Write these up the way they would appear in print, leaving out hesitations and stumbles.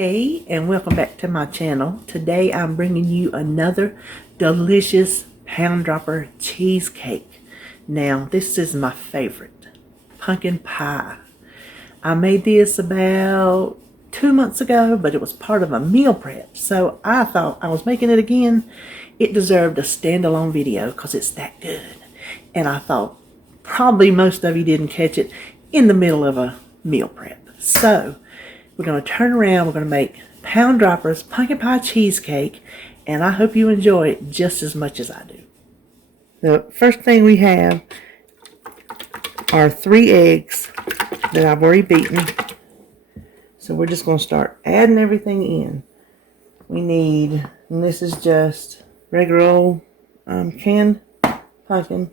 Hey, and welcome back to my channel. Today I'm bringing you another delicious pound dropper cheesecake. Now this is my favorite, pumpkin pie. I made this about 2 months ago, but it was part of a meal prep, so I thought I was making it again. It deserved a standalone video because it's that good. And I thought probably most of you didn't catch it in the middle of a meal prep. So we're going to turn around, we're going to make pound droppers pumpkin pie cheesecake, and I hope you enjoy it just as much as I do. The first thing we have are 3 eggs that I've already beaten. So we're just going to start adding everything in. We need, and this is just regular old canned pumpkin.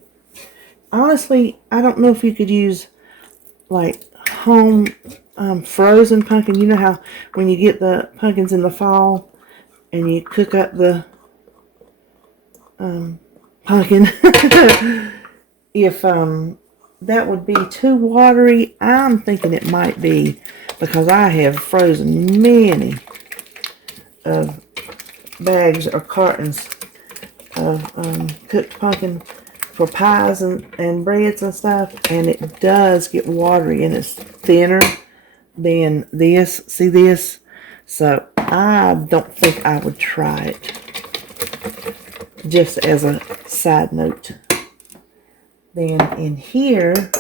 Honestly, I don't know if you could use like home frozen pumpkin. You know how when you get the pumpkins in the fall and you cook up the pumpkin, if that would be too watery, I'm thinking it might be, because I have frozen many of bags or cartons of cooked pumpkin for pies and breads and stuff, and it does get watery and it's thinner than this. See this? So I don't think I would try it, just as a side note. Then in here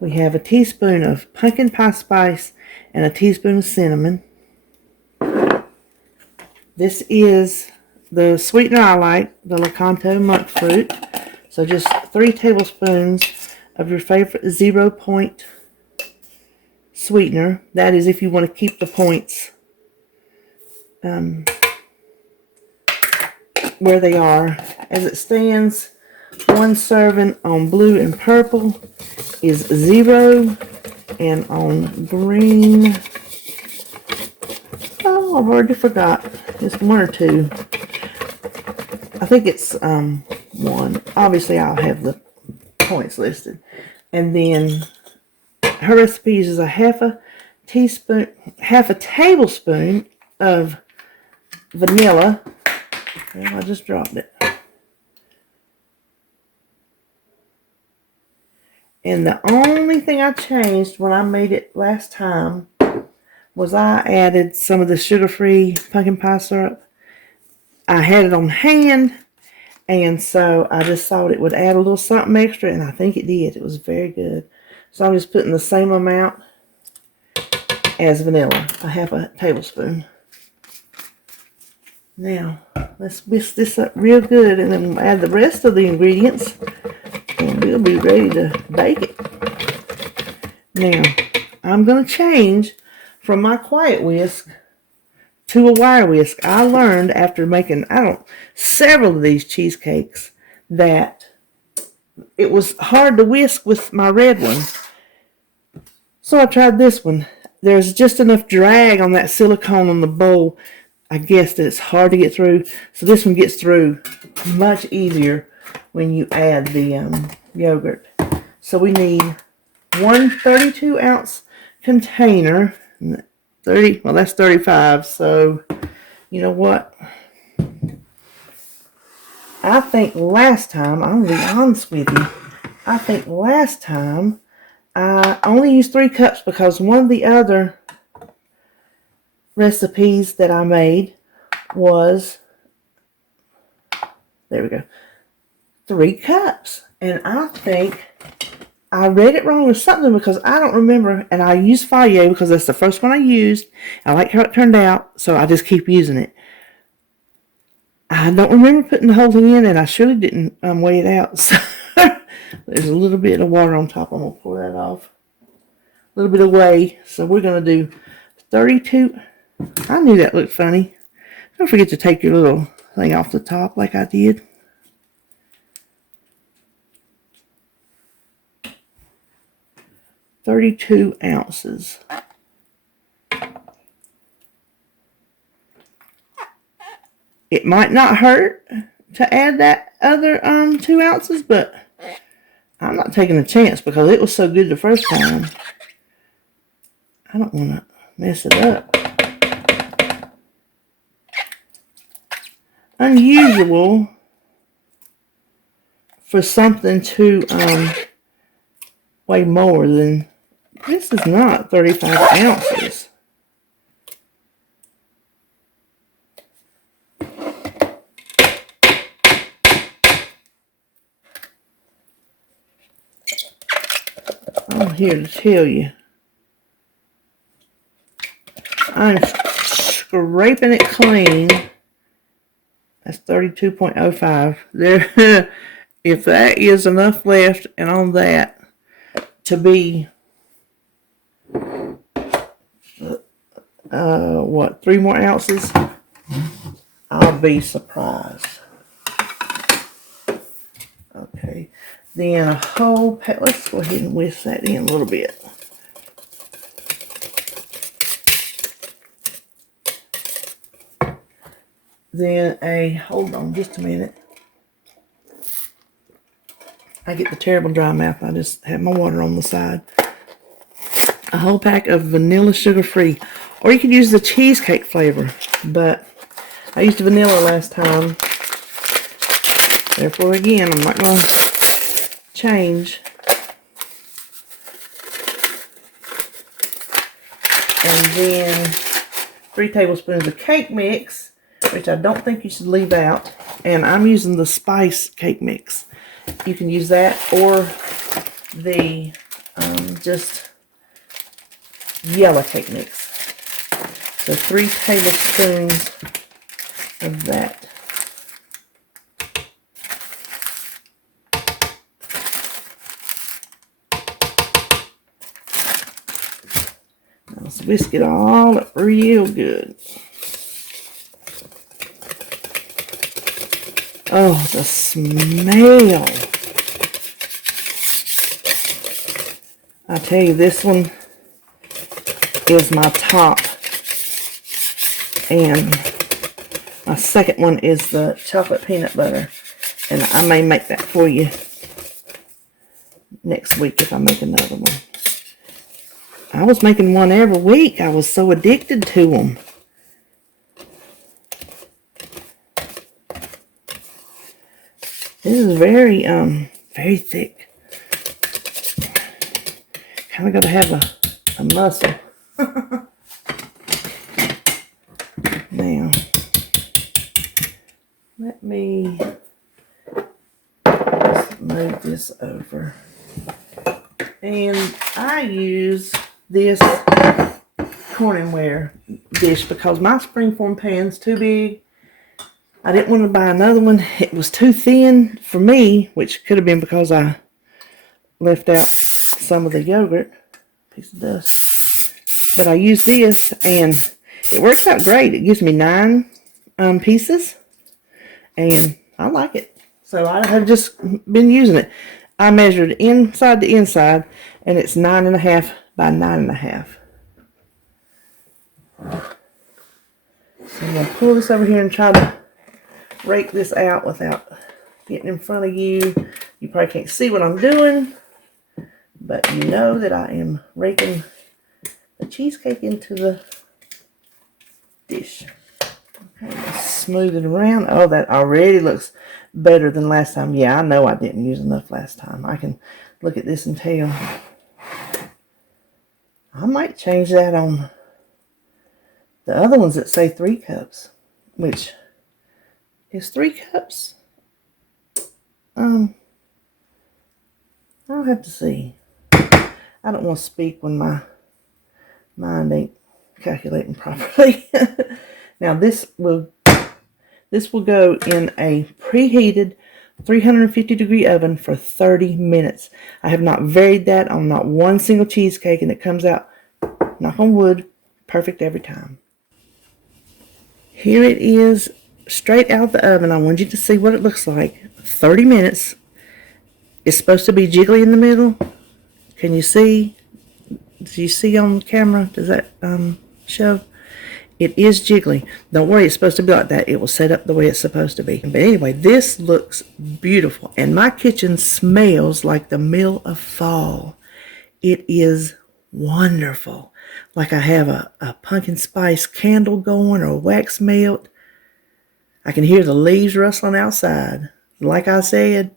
we have a teaspoon of pumpkin pie spice and a teaspoon of cinnamon. This is the sweetener I like, the Lakanto monk fruit. So just 3 tablespoons of your favorite 0 point sweetener. That is if you want to keep the points where they are. As it stands, 1 serving on blue and purple is 0, and on green, oh, I've already forgot. Just 1 or 2. I think it's 1. Obviously, I'll have the points listed. And then her recipe uses a half a tablespoon of vanilla. Well, I just dropped it. And the only thing I changed when I made it last time was I added some of the sugar-free pumpkin pie syrup. I had it on hand, and so I just thought it would add a little something extra, and I think it did. It was very good. So I'm just putting the same amount as vanilla, a half a tablespoon. Now, let's whisk this up real good, and then we'll add the rest of the ingredients, and we'll be ready to bake it. Now, I'm going to change from my quiet whisk to a wire whisk. I learned after making, several of these cheesecakes that it was hard to whisk with my red one. So I tried this one. There's just enough drag on that silicone on the bowl, I guess, that it's hard to get through. So this one gets through much easier when you add the yogurt. So we need 1 32-ounce container. 30, well, that's 35, so you know what? I think last time, I'm going to be honest with you, I think last time I only used 3 cups because one of the other recipes that I made was, there we go, 3 cups. And I think I read it wrong or something, because I don't remember, and I used Fayette because that's the first one I used. I like how it turned out, so I just keep using it. I don't remember putting the whole thing in, and I surely didn't weigh it out. So there's a little bit of water on top. I'm going to pour that off. A little bit of whey. So we're going to do 32. I knew that looked funny. Don't forget to take your little thing off the top like I did. $32 ounces. It might not hurt to add that other 2 ounces, but I'm not taking a chance because it was so good the first time. I don't want to mess it up. unusual for something to weigh more than, this is not 35 ounces. I'm here to tell you, I'm scraping it clean. That's 32.05. There, if that is enough left, and on that to be, what, 3 more ounces? I'll be surprised. Okay, then a whole pack. Let's go ahead and whisk that in a little bit. Then hold on just a minute. I get the terrible dry mouth. I just have my water on the side. A whole pack of vanilla sugar-free. Or you could use the cheesecake flavor. But I used vanilla last time. Therefore, again, I'm not going to change. And then 3 tablespoons of cake mix, which I don't think you should leave out. And I'm using the spice cake mix. You can use that or the just yellow cake mix. So 3 tablespoons of that. Now let's whisk it all up real good. Oh, the smell. I tell you, this one is my top. And my second one is the chocolate peanut butter. And I may make that for you next week if I make another one. I was making one every week. I was so addicted to them. This is very, very thick. Kind of got to have a muscle. Now, let me just move this over. And I use this corningware dish because my springform pan's too big. I didn't want to buy another one. It was too thin for me, which could have been because I left out some of the yogurt. Piece of dust. But I use this, and it works out great. It gives me 9 pieces, and I like it. So I have just been using it. I measured inside to inside, and it's 9.5 by 9.5. So I'm going to pull this over here and try to rake this out without getting in front of you. You probably can't see what I'm doing, but you know that I am raking the cheesecake into the dish. Okay, let's smooth it around. Oh, that already looks better than last time. Yeah, I know I didn't use enough last time. I can look at this and tell. I might change that on the other ones that say 3 cups, which is 3 cups. I'll have to see. I don't want to speak when my mind ain't calculating properly. Now this will go in a preheated 350 degree oven for 30 minutes. I have not varied that on not one single cheesecake, and it comes out, knock on wood, perfect every time. Here it is, straight out of the oven. I want you to see what it looks like. 30 minutes. It's supposed to be jiggly in the middle. Can you see? Do you see on camera? Does that show? It is jiggly. Don't worry, it's supposed to be like that. It will set up the way it's supposed to be. But anyway, this looks beautiful. And my kitchen smells like the middle of fall. It is wonderful. Like I have a pumpkin spice candle going or wax melt. I can hear the leaves rustling outside. Like I said,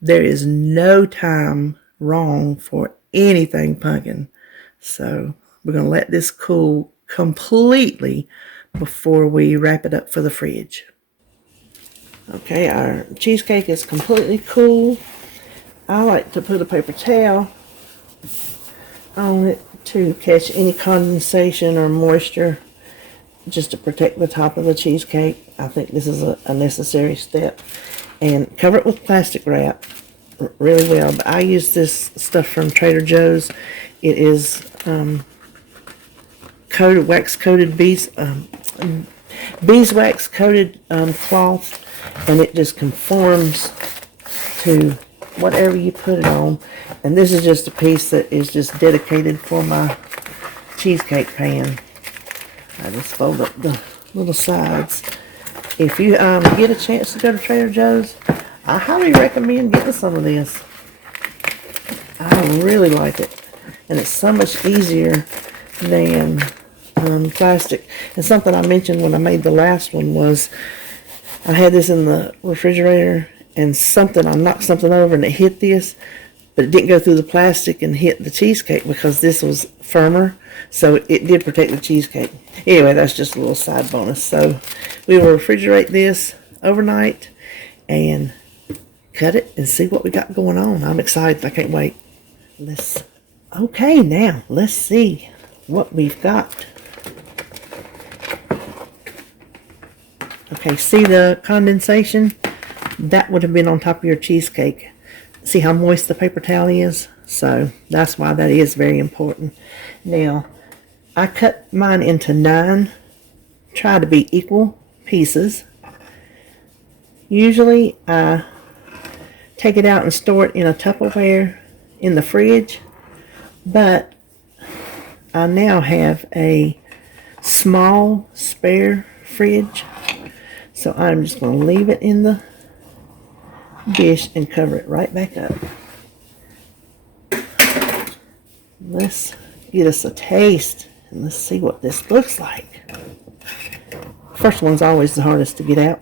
there is no time wrong for anything pumpkin. So we're going to let this cool completely before we wrap it up for the fridge. Okay, our cheesecake is completely cool. I like to put a paper towel on it to catch any condensation or moisture, just to protect the top of the cheesecake. I think this is a necessary step. And cover it with plastic wrap really well. But I use this stuff from Trader Joe's. It is coated, wax-coated beeswax coated cloth, and it just conforms to whatever you put it on. And this is just a piece that is just dedicated for my cheesecake pan. I just fold up the little sides. If you get a chance to go to Trader Joe's, I highly recommend getting some of this. I really like it, and it's so much easier than plastic. And something I mentioned when I made the last one was I had this in the refrigerator, and I knocked something over and it hit this, but it didn't go through the plastic and hit the cheesecake because this was firmer, so it did protect the cheesecake. Anyway, that's just a little side bonus. So we will refrigerate this overnight and cut it and see what we got going on. I'm excited. I can't wait. Okay, now let's see what we've got. Okay, see the condensation? That would have been on top of your cheesecake. See how moist the paper towel is? So that's why that is very important. Now, I cut mine into 9. Try to be equal pieces. Usually, I take it out and store it in a Tupperware in the fridge. But I now have a small spare fridge. So I'm just going to leave it in the dish and cover it right back up. Let's get us a taste and let's see what this looks like. First one's always the hardest to get out.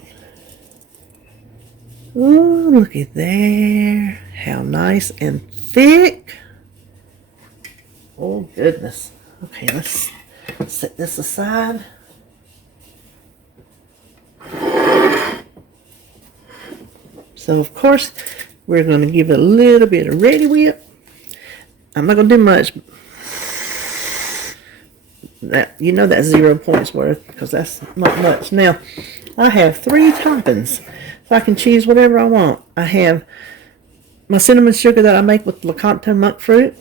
Ooh, look at there. How nice and thick. Oh goodness. Okay, let's set this aside. So of course, we're going to give it a little bit of Ready Whip. I'm not going to do much. You know that's 0 points worth because that's not much. Now, I have 3 toppings, so I can choose whatever I want. I have my cinnamon sugar that I make with Lecanto monk fruit.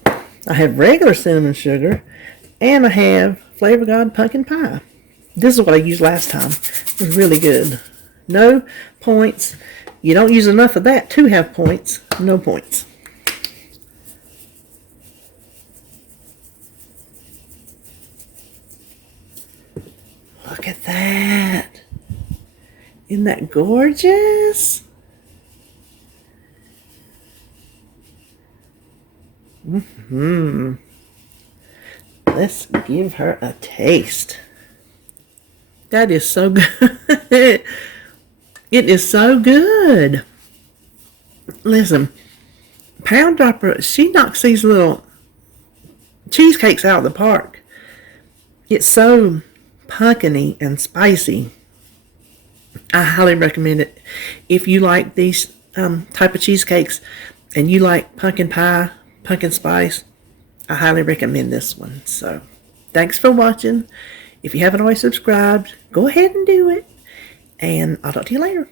I have regular cinnamon sugar, and I have Flavor God pumpkin pie. This is what I used last time. It was really good. No points. You don't use enough of that to have points. No points. Look at that. Isn't that gorgeous? Let's give her a taste. That is so good. It is so good. Listen, Pound Dropper, she knocks these little cheesecakes out of the park. It's so pumpkin-y and spicy. I highly recommend it. If you like these type of cheesecakes and you like pumpkin pie, pumpkin spice, I highly recommend this one. So, thanks for watching. If you haven't already subscribed, go ahead and do it. And I'll talk to you later.